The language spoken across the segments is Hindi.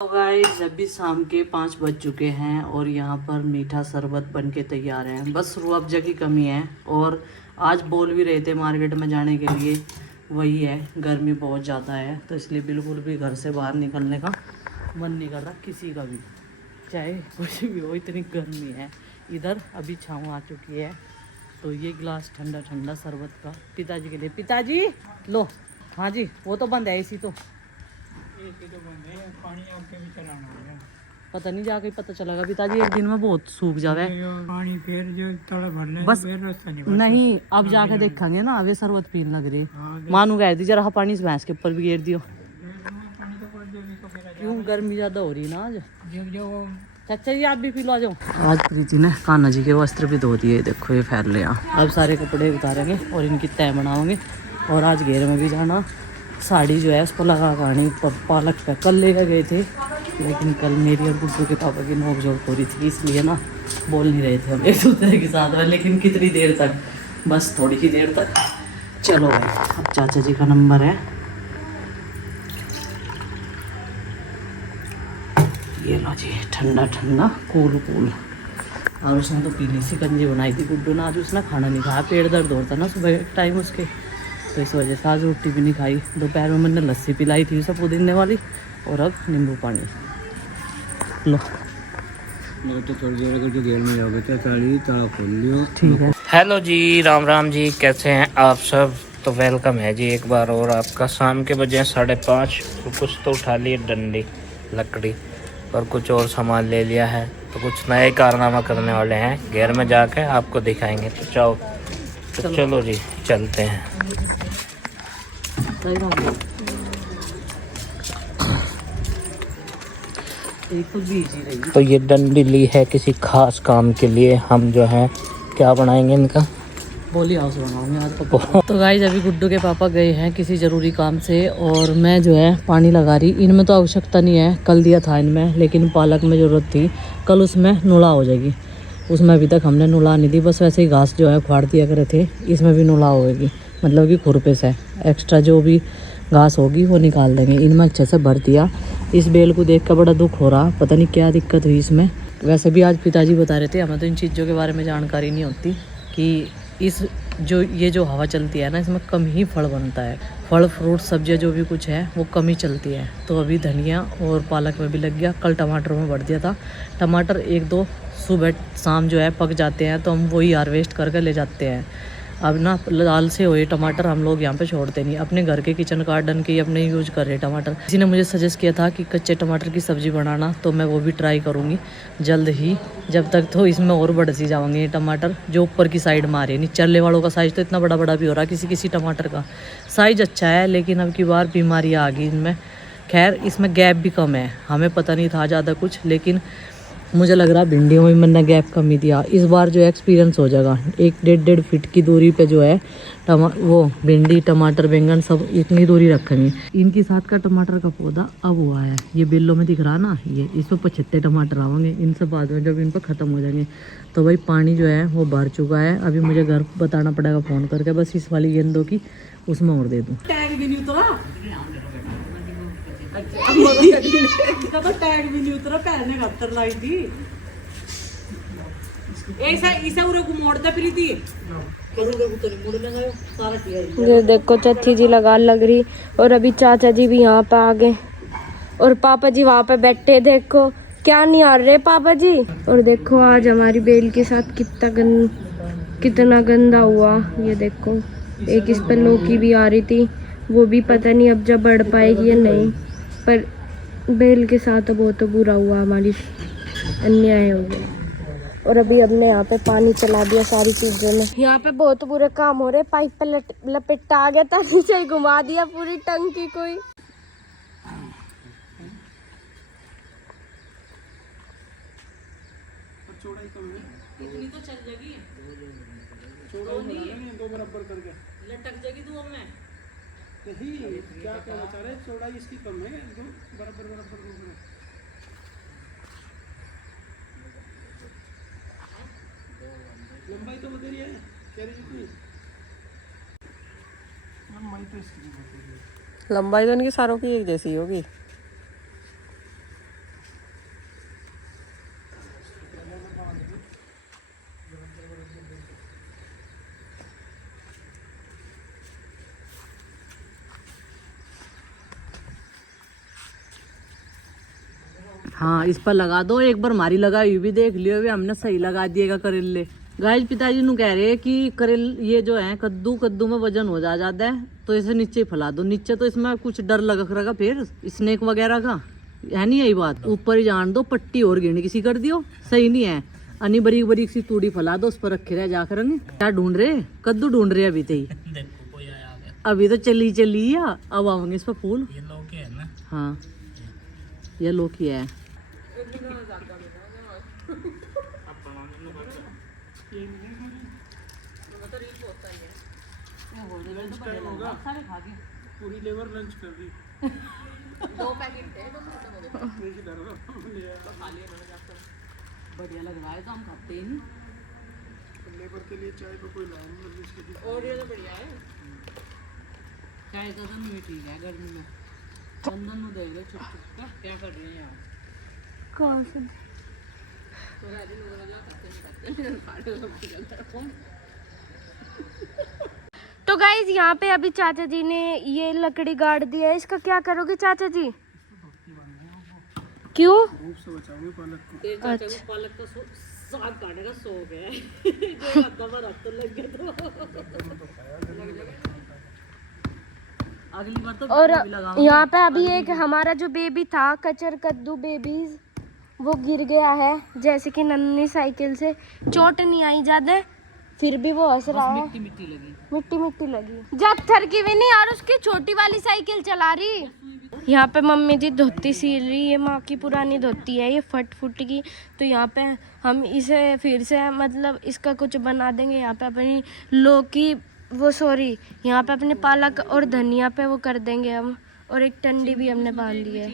तो गाइस अभी शाम के 5 बज चुके हैं और यहाँ पर मीठा शरबत बन के तैयार है। बस रूह अफ़ज़ा की कमी है। और आज बोल भी रहे थे मार्केट में जाने के लिए, वही है गर्मी बहुत ज़्यादा है तो इसलिए बिल्कुल भी घर से बाहर निकलने का मन नहीं कर रहा किसी का भी, चाहे कुछ भी हो, इतनी गर्मी है। इधर अभी छाँव आ चुकी है तो ये गिलास ठंडा ठंडा शरबत का पिताजी के लिए। पिताजी लो। हाँ जी, वो तो बंद है इसी तो पानी आपके भी चलाना है। पता नहीं, जाके पता चलेगा पिताजी। एक दिन में बहुत सूख जावे पानी फिर जो तड़ा भर ले बस। फिर रास्ता नहीं नहीं अब जाके देखेंगे ना, वे शरबत पीने लग रही। हाँ, मानू कह दी जरा हाँ पानी इस भैंस के ऊपर भी गिर दियो। पानी तो पड़ जाएगी तो फिर क्यों गर्मी ज्यादा हो रही ना आज। जो चाचा जी आप भी पी लो, आ जाओ। आज प्रीति ने कान्हा जी के वस्त्र भी धो दिए, देखो ये फैल लिया। अब सारे कपड़े उतारेंगे और इनकी तय बनाओगे। और आज घेर में भी जाना, साड़ी जो है उसको लगा पानी पालक पे कल लेकर गए थे, लेकिन कल मेरी और गुड्डू के पापा की नोकझोंक हो रही थी इसलिए ना बोल नहीं रहे थे हम एक दूसरे के साथ में। लेकिन कितनी देर तक, बस थोड़ी ही देर तक। चलो भाई, अब चाचा जी का नंबर है, ये लो जी, ठंडा ठंडा कूल कूल। और उसने तो पीली सी गंजी बनाई थी गुड्डू ने, आज उसने खाना नहीं खाया, पेट दर्द होता ना सुबह टाइम उसके, तो इस वजह से आज रोटी भी नहीं खाई। दोपहर में मैंने लस्सी पिलाई थी सब पुदीने वाली, और अब नींबू पानी लो। तो थोड़ी देर अगर जो घेर में जाओगे तो ताला खोल लियो। ठीक है। हेलो जी, राम राम जी, कैसे हैं आप सब। तो वेलकम है जी एक बार और आपका। शाम के बजे 5:30। तो कुछ तो उठा लिए डंडी लकड़ी और कुछ और सामान ले लिया है, तो कुछ नए कारनामा करने वाले हैं, घर में जाके आपको दिखाएंगे। तो जाओ, तो चलो जी चलते हैं। तो ये डंडी ली है किसी खास काम के लिए। हम जो है क्या बनाएंगे इनका, बोली हाउस बनाऊंगे आज तो गाइस अभी गुड्डू के पापा गए हैं किसी ज़रूरी काम से, और मैं जो है पानी लगा रही। इनमें तो आवश्यकता नहीं है, कल दिया था इनमें, लेकिन पालक में ज़रूरत थी, कल उसमें नुला हो जाएगी। उसमें अभी तक हमने नुला नहीं दी, बस वैसे ही घास जो है उखाड़ दिया करे थे। इसमें भी नुला होगी, मतलब कि खुरपे से एक्स्ट्रा जो भी घास होगी वो निकाल देंगे। इनमें अच्छे से भर दिया। इस बेल को देख कर बड़ा दुख हो रहा, पता नहीं क्या दिक्कत हुई इसमें। वैसे भी आज पिताजी बता रहे थे, हमें तो इन चीज़ों के बारे में जानकारी नहीं होती कि इस ये जो हवा चलती है ना, इसमें कम ही फल बनता है। फल फ्रूट सब्जियां जो भी कुछ है वो कम ही चलती है। तो अभी धनिया और पालक में भी लग गया, कल टमाटर में भर दिया था। टमाटर 1-2 सुबह शाम जो है पक जाते हैं, तो हम वही हार्वेस्ट करके ले जाते हैं। अब ना लाल से हुए टमाटर हम लोग यहाँ पे छोड़ते नहीं, अपने घर के किचन गार्डन के ही अपने यूज कर रहे टमाटर। किसी ने मुझे सजेस्ट किया था कि कच्चे टमाटर की सब्ज़ी बनाना, तो मैं वो भी ट्राई करूँगी जल्द ही। जब तक तो इसमें और बढ़ सी जाएंगे ये टमाटर जो ऊपर की साइड में आ रहे हैं। निचले वालों का साइज़ तो इतना बड़ा बड़ा भी हो रहा है, किसी किसी टमाटर का साइज़ अच्छा है, लेकिन अब की बार बीमारियाँ आ गई इनमें। खैर इसमें गैप भी कम है, हमें पता नहीं था ज़्यादा कुछ, लेकिन मुझे लग रहा भिंडियों में मैंने गैप कम ही दिया। इस बार जो है एक्सपीरियंस हो जाएगा। 1-1.5 फीट की दूरी पे जो है वो भिंडी टमाटर बैंगन सब इतनी दूरी रखेंगे। इनके साथ का टमाटर का पौधा अब हुआ है, ये बेलों में दिख रहा ना, ये इस पर 75 टमाटर आवेंगे। इनसे बाद में जब इन पर ख़त्म हो जाएंगे तो भाई पानी जो है वो भर चुका है। अभी मुझे घर बताना पड़ेगा फ़ोन करके, बस इस वाली गेंदों की उसमें और दे दूँ। टैग भी नहीं उतरा, तो टैग भी नहीं उतरा, पहनने खातर लाई थी। ऐसा उरे को मोड़ता फिरी थी। ये देखो चाची जी लगा लग रही, और अभी चाचा जी भी यहाँ पे आ गए, और पापा जी वहाँ पे बैठे। देखो क्या नहीं आ रहे पापा जी। और देखो आज हमारी बेल के साथ कितना गंदा हुआ। ये देखो एक इस पर लौकी भी आ रही थी, वो भी पता नहीं अब जब बढ़ पाएगी या नहीं, पर बेल के साथ बहुत बुरा हुआ, हमारी अन्याय हो गया। और अभी हमने यहाँ पे पानी चला दिया सारी चीजों में। यहाँ पे बहुत बुरे काम हो रहे, पाइप पे लपेटा आ गया था, नीचे ही घुमा दिया पूरी टंकी कोई। इतनी तो चल जाएगी, दो बराबर करके लटक जाएगी दो में। नहीं क्या बचा रहे, चौड़ाई इसकी कम है, दो बराबर लंबाई तो बदल है, कह रही जितनी लंबाई तो इसकी लंबाई तो इनकी सारों की एक जैसी होगी। हाँ इस पर लगा दो, एक बार हमारी लगाई हुई भी देख लियो, भी हमने सही लगा दिएगा करेले। गाइस पिताजी नु कह रहे हैं कि करेल ये जो है कद्दू में वजन हो ज्यादा है, तो इसे नीचे ही फैला दो। नीचे तो इसमें कुछ डर लग रहा फिर स्नेक वगैरह का है, नहीं यही बात। ऊपर ही जान दो, पट्टी और गिरने किसी कर दियो, सही नहीं है। अन्नी बरीक बरीक सी तूड़ी फैला दो, उस पर रखे रहे जाकर। क्या ढूंढ रहे? कद्दू ढूंढ रहे अभी तो अभी तो चली है, अब आवेंगे इस पर फूल। ये लौकी है ना? हाँ ये लौकी है। पूरी लेबर लंच कर दी। 2 पैकेट थे तो बढ़िया लग रहा है, तो हम खाते ही नहीं। लेबर के लिए चाय को कोई लाइन नहीं। और ये तो बढ़िया है, चाय का तो नहीं ठीक है गर्मी में। चंदन नु देख रहे छुप छुप का क्या कर रहे हैं यार। कौन से? तो राजी लोग लगा करते हैं। तो गाइज यहाँ पे अभी चाचा जी ने ये लकड़ी गाड़ दिया है, इसका क्या करोगे चाचा जी? क्यों? धूप से बचाओगे पालक को। तेरे चाचा को पालक का साग काटने का शौक है। जो दबा रख तो लग गया तो अगली बार तो और भी लगाऊंगी। यहाँ पे अभी एक हमारा जो बेबी था, कचर कद्दू बेबीज, वो गिर गया है जैसे कि नन्ही साइकिल से। चोट नहीं आई ज्यादा, फिर भी वो हंस रहा है। मिट्टी लगी जत्थर की भी नहीं यार, उसकी छोटी वाली साइकिल चला रही। यहाँ पे मम्मी जी धोती सील रही है, माँ की पुरानी धोती है, ये फट फुट की। तो यहाँ पे हम इसे फिर से मतलब इसका कुछ बना देंगे। यहाँ पे अपनी लौकी यहाँ पे अपने पालक और धनिया पे वो कर देंगे हम। और एक टंडी भी हमने बांध दी है।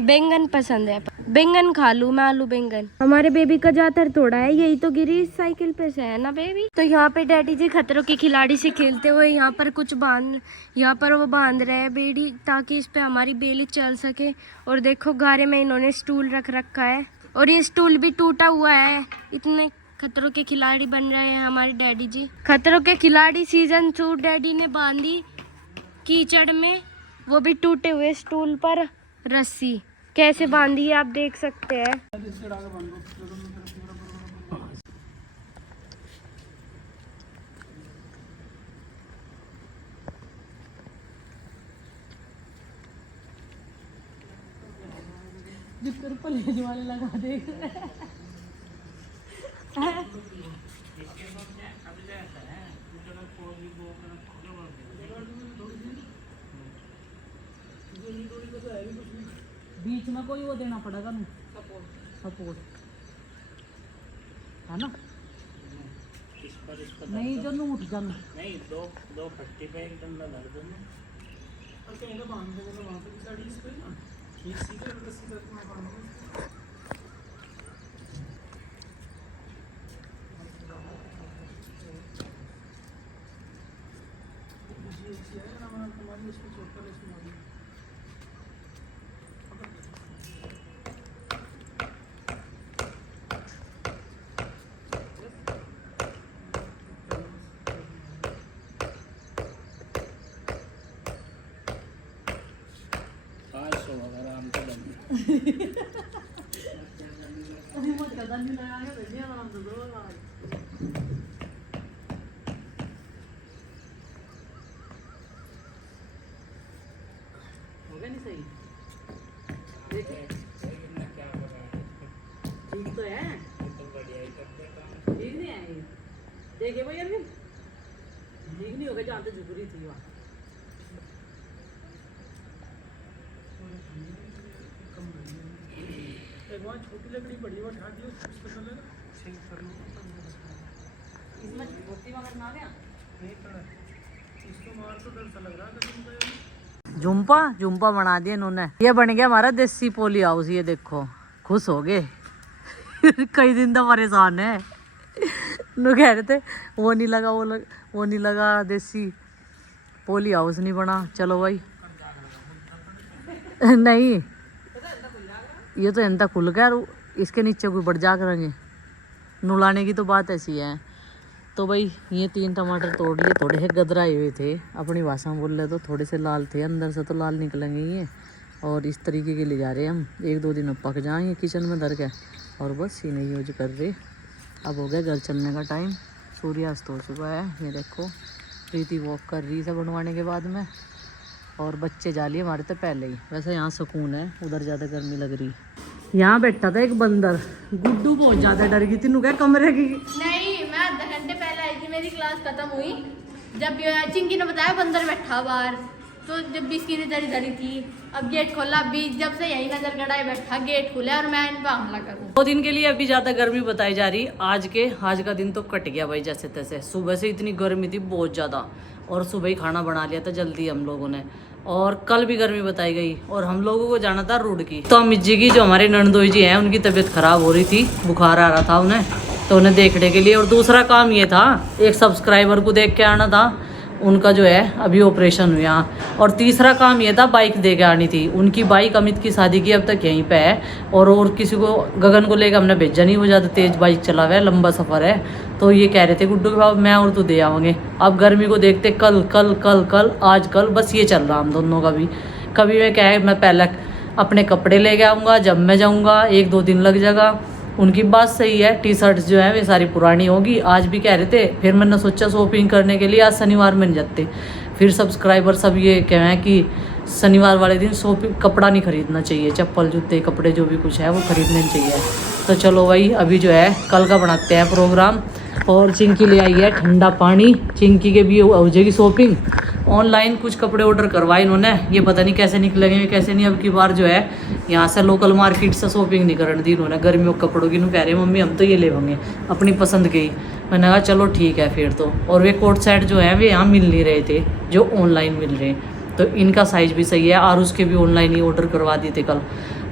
बैंगन पसंद है, बैंगन खा लूँ मैं, आलू बैंगन। हमारे बेबी का ज्यादातर थोड़ा है, यही तो गिरी इस साइकिल पे से है ना बेबी। तो यहाँ पे डैडी जी खतरों के खिलाड़ी से खेलते हुए यहाँ पर वो बांध रहे हैं बेड़ी, ताकि इस पे हमारी बेली चल सके। और देखो गारे में इन्होंने स्टूल रख रखा है, और ये स्टूल भी टूटा हुआ है। इतने खतरों के खिलाड़ी बन रहे हैं हमारे डैडी जी। खतरों के खिलाड़ी सीजन 2 डैडी ने बांधी कीचड़ में, वो भी टूटे हुए स्टूल पर रस्सी। कैसे बांधी है आप देख सकते हैं। जिस पर पलेज वाले लगा दे। बीच में कोई वो देना पड़ेगा ना, सपोर्ट है ना? नहीं जो उठ जाना नहीं, दो फट्टी पे एक डंडा लग देना और कहीं बांध देगा वहां पे साड़ी इस पे ना ठीक सीधे रस्सी तक में बांधो। हमारी इसमें चोट कर इसमें हो गया नहीं सही? ठीक तो है, ठीक नहीं है देखिए भैया, ठीक नहीं होगा जहाँ तो झुक रही थी वहाँ। एक वहाँ छोटी लकड़ी बड़ी वो उठा दियो, उसको चलेगा ठीक कर लो। इसमें छोटी मगर ना गया नहीं पड़ा, इसको मार तो डर सा लग रहा है। झुम्पा बना दिया इन्होंने। ये बन गया हमारा देसी पोली हाउस। ये देखो खुश हो गए। कई दिन तो परेशान है, नो कह रहे थे वो नहीं लगा, वो नहीं लगा, देसी पोली हाउस नहीं बना। चलो भाई नहीं ये तो इंता खुल गया, इसके नीचे कोई बढ़ जा करेंगे, नुलाने की तो बात ऐसी है। तो भाई ये 3 टमाटर तोड़ लिए, थोड़े से गदराए हुए थे, अपनी भाषा में बोल रहे तो थोड़े से लाल थे, अंदर से तो लाल निकलेंगे ये। और इस तरीके के ले जा रहे हैं हम। 1-2 दिन अब पक जाएंगे किचन में धर के, और बस ही नहीं यूज कर रहे। अब हो गया घर चलने का टाइम, सूर्यास्त हो चुका है। ये देखो प्रीति वॉक कर रही है बनवाने के बाद में, और बच्चे जा लिए हमारे तो पहले ही। वैसे यहाँ सुकून है, उधर ज़्यादा गर्मी लग रही। यहाँ बैठा था एक बंदर, गुड्डू बहुत ज़्यादा डर गई थी। क्या कमरे की नहीं, मैं आधा घंटे पहले आई थी, मेरी क्लास खत्म हुई, जब चिंकी ने बताया बंदर बैठा बाहर, तो जब भी इसकी नजर इधर ही थी। अब गेट खोला, अभी जब से यही नजर गड़ाए बैठा, गेट खुला और मैं इन पर हमला करूँ। 2 दिन के लिए अभी ज़्यादा गर्मी बताई जा रही। आज का दिन तो कट गया भाई जैसे तैसे। सुबह से इतनी गर्मी थी बहुत ज़्यादा, और सुबह ही खाना बना लिया था जल्दी हम लोगों ने। और कल भी गर्मी बताई गई, और हम लोगों को जाना था रुड़की। तो अमित जी की, जो हमारे नंदोई जी हैं, उनकी तबीयत खराब हो रही थी, बुखार आ रहा था उन्हें, तो उन्हें देखने के लिए। और दूसरा काम ये था, एक सब्सक्राइबर को देख के आना था, उनका जो है अभी ऑपरेशन हुआ। और तीसरा काम ये था, बाइक दे के आनी थी। उनकी बाइक अमित की शादी की अब तक यहीं पे है, और किसी को, गगन को लेकर हमने भेजा नहीं, वो ज़्यादा तेज़ बाइक चला हुआ है, लंबा सफ़र है। तो ये कह रहे थे गुड्डू के बाबा मैं और तू दे आवांगे। अब गर्मी को देखते कल कल कल कल आज कल, बस ये चल रहा हम दोनों का भी। कभी मैं क्या है, मैं पहले अपने कपड़े ले के आऊँगा, जब मैं जाऊँगा 1-2 दिन लग जाएगा। उनकी बात सही है, टी शर्ट्स जो है वे सारी पुरानी होगी। आज भी कह रहे थे, फिर मैंने सोचा शॉपिंग करने के लिए आज शनिवार में जाते। फिर सब्सक्राइबर सब ये कह रहे हैं कि शनिवार वाले दिन शॉपिंग कपड़ा नहीं खरीदना चाहिए, चप्पल जूते कपड़े जो भी कुछ है वो खरीदने चाहिए। तो चलो भाई, अभी जो है कल का बनाते हैं प्रोग्राम। और चिंकी ले आई है ठंडा पानी, चिंकी के भी हो जाएगी शॉपिंग। ऑनलाइन कुछ कपड़े ऑर्डर करवाए इन्होंने, ये पता नहीं कैसे निकलेंगे कैसे नहीं। अब की बार जो है यहाँ से लोकल मार्केट से शॉपिंग नहीं करने दी इन्होंने गर्मियों के कपड़ों की। कह रहे मम्मी हम तो ये ले लेंगे अपनी पसंद के ही। मैंने कहा चलो ठीक है फिर तो। और वे कोट सेट जो है वे यहाँ मिल नहीं रहे थे जो ऑनलाइन मिल रहे, तो इनका साइज़ भी सही है। और उसके भी ऑनलाइन ही ऑर्डर करवा दिए थे कल।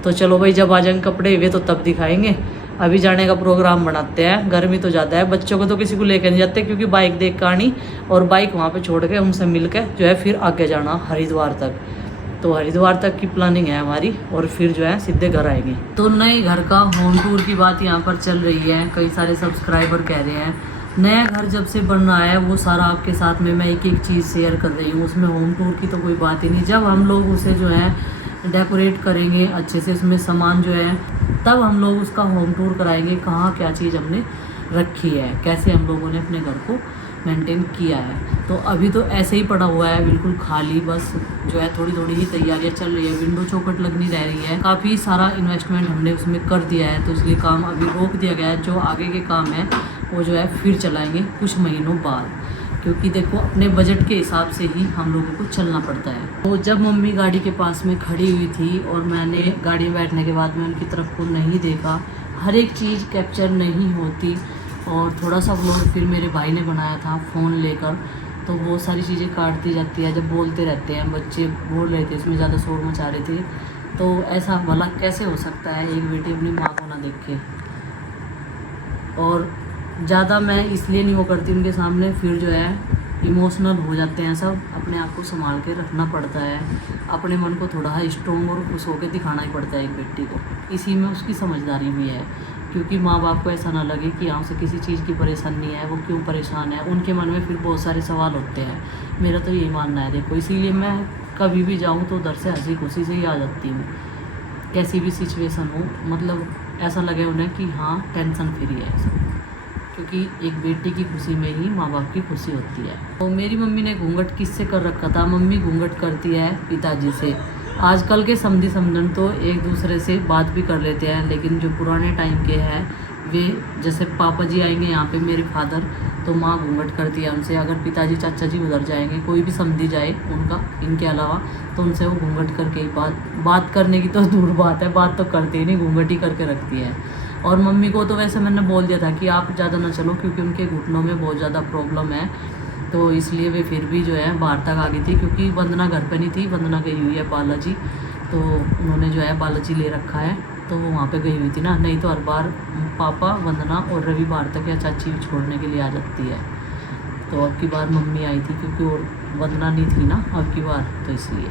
तो चलो भाई, जब आ जाएंगे कपड़े वे तो तब दिखाएंगे। अभी जाने का प्रोग्राम बनाते हैं। गर्मी तो ज़्यादा है, बच्चों को तो किसी को लेकर नहीं जाते, क्योंकि बाइक देख कर आनी, और बाइक वहाँ पे छोड़ के उनसे मिल के जो है फिर आगे जाना हरिद्वार तक। तो हरिद्वार तक की प्लानिंग है हमारी, और फिर जो है सीधे घर आएंगे। तो नए घर का होम टूर की बात यहाँ पर चल रही है। कई सारे सब्सक्राइबर कह रहे हैं नया घर जब से बन रहा है वो सारा आपके साथ में मैं एक चीज़ शेयर कर रही हूँ, उसमें होम टूर की तो कोई बात ही नहीं। जब हम लोग उसे जो है डेकोरेट करेंगे अच्छे से, उसमें सामान जो है, तब हम लोग उसका होम टूर कराएंगे, कहाँ क्या चीज़ हमने रखी है, कैसे हम लोगों ने अपने घर को मेंटेन किया है। तो अभी तो ऐसे ही पड़ा हुआ है बिल्कुल खाली, बस जो है थोड़ी थोड़ी ही तैयारियां चल रही है। विंडो चौखट लगनी रह रही है, काफ़ी सारा इन्वेस्टमेंट हमने उसमें कर दिया है, तो इसलिए काम अभी रोक दिया गया है। जो आगे के काम है वो जो है फिर चलाएंगे कुछ महीनों बाद, क्योंकि देखो अपने बजट के हिसाब से ही हम लोगों को चलना पड़ता है। तो जब मम्मी गाड़ी के पास में खड़ी हुई थी और मैंने गाड़ी में बैठने के बाद में उनकी तरफ को नहीं देखा, हर एक चीज़ कैप्चर नहीं होती। और थोड़ा सा व्लॉग फिर मेरे भाई ने बनाया था फ़ोन लेकर, तो वो सारी चीज़ें काटती जाती है। जब बोलते रहते हैं बच्चे, बोल रहे थे इसमें ज़्यादा शोर मचा रहे थे, तो ऐसा भला कैसे हो सकता है एक बेटी अपनी माँ को ना देखे। और ज़्यादा मैं इसलिए नहीं वो करती उनके सामने, फिर जो है इमोशनल हो जाते हैं सब। अपने आप को संभाल के रखना पड़ता है, अपने मन को थोड़ा स्ट्रॉन्ग और खुश होकर दिखाना ही पड़ता है एक बेटी को। इसी में उसकी समझदारी भी है, क्योंकि माँ बाप को ऐसा ना लगे कि हाँ उसे किसी चीज़ की परेशानी है, वो क्यों परेशान है। उनके मन में फिर बहुत सारे सवाल होते हैं। मेरा तो यही मानना है देखो, इसीलिए मैं कभी भी जाऊँ तो उधर से हंसी खुशी से ही आ जाती हूँ, कैसी भी सिचुएशन हो। मतलब ऐसा लगे उन्हें कि हाँ टेंशन फ्री है, क्योंकि एक बेटी की खुशी में ही माँ बाप की खुशी होती है। तो मेरी मम्मी ने घूंघट किससे कर रखा था? मम्मी घूंघट करती है पिताजी से। आजकल के समधी समधन तो एक दूसरे से बात भी कर लेते हैं, लेकिन जो पुराने टाइम के हैं वे, जैसे पापा जी आएंगे यहाँ पे मेरे फादर, तो माँ घूंघट करती है उनसे। अगर पिताजी चाचा जी उधर जाएंगे, कोई भी समधी जाए उनका इनके अलावा, तो उनसे वो घूंघट करके ही बात करने की तो दूर बात है, बात तो करती ही नहीं, घूंघट ही करके रखती है। और मम्मी को तो वैसे मैंने बोल दिया था कि आप ज़्यादा ना चलो, क्योंकि उनके घुटनों में बहुत ज़्यादा प्रॉब्लम है, तो इसलिए वे फिर भी जो है बाहर तक आ गई थी। क्योंकि वंदना घर पे नहीं थी, वंदना गई हुई है बालाजी, तो उन्होंने जो है बालाजी ले रखा है, तो वो वहाँ पे गई हुई थी ना। नहीं तो हर बार पापा, वंदना और रवि बाहर तक या चाची छोड़ने के लिए आ जाती है। तो अब की बार मम्मी आई थी, क्योंकि और वंदना नहीं थी ना अब की बार, तो इसलिए।